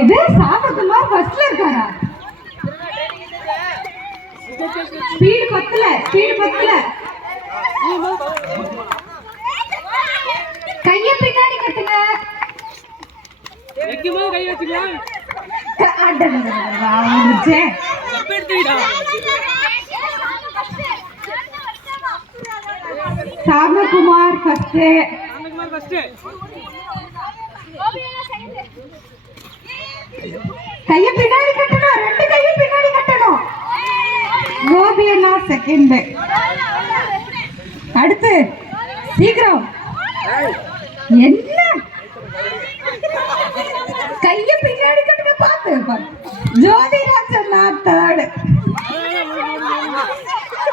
இது சாமகுமார் ஃபர்ஸ்ட்ல இருக்காரா? ஸ்பீடு பத்தல. கைய பின்னாடி கட்டுங்க. வைக்கும்போது கை வச்சுக்கலாம். சாமகுமார் ஃபர்ஸ்ட். கைய பின்னாடி கட்டணும். 2 கைய பின்னாடி கட்டணும். கோபியண்ணா செகண்ட். அடுத்து சீக்கிரம். என்ன